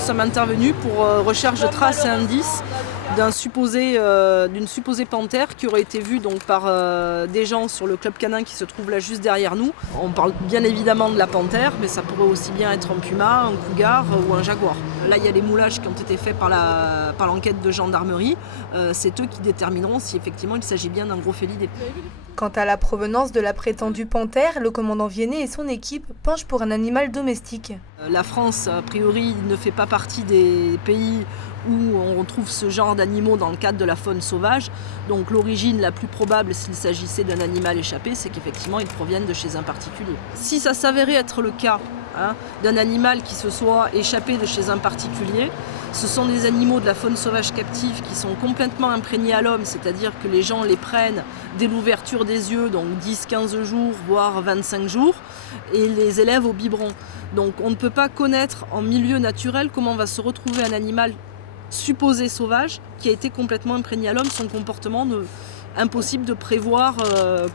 sommes intervenus pour recherche de traces et indices d'une supposée panthère qui aurait été vue donc, par des gens sur le club canin qui se trouve là juste derrière nous. On parle bien évidemment de la panthère, mais ça pourrait aussi bien être un puma, un cougar ou un jaguar. Là, il y a les moulages qui ont été faits par l'enquête de gendarmerie. C'est eux qui détermineront si effectivement il s'agit bien d'un gros félidé. Quant à la provenance de la prétendue panthère, le commandant Viennet et son équipe penchent pour un animal domestique. La France, a priori, ne fait pas partie des pays où on retrouve ce genre d'animaux dans le cadre de la faune sauvage. Donc l'origine la plus probable, s'il s'agissait d'un animal échappé, c'est qu'effectivement, ils proviennent de chez un particulier. Si ça s'avérait être le cas d'un animal qui se soit échappé de chez un particulier, ce sont des animaux de la faune sauvage captive qui sont complètement imprégnés à l'homme, c'est-à-dire que les gens les prennent dès l'ouverture des yeux, donc 10-15 jours, voire 25 jours, et les élèvent au biberon. Donc on ne peut pas connaître en milieu naturel comment va se retrouver un animal supposé sauvage qui a été complètement imprégné à l'homme, son comportement impossible de prévoir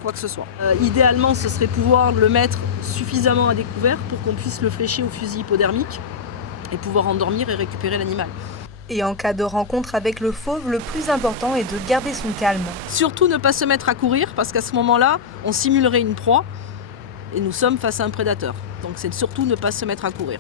quoi que ce soit. Idéalement, ce serait pouvoir le mettre suffisamment à découvert pour qu'on puisse le flécher au fusil hypodermique et pouvoir endormir et récupérer l'animal. Et en cas de rencontre avec le fauve, le plus important est de garder son calme. Surtout ne pas se mettre à courir parce qu'à ce moment-là, on simulerait une proie et nous sommes face à un prédateur. Donc c'est surtout ne pas se mettre à courir.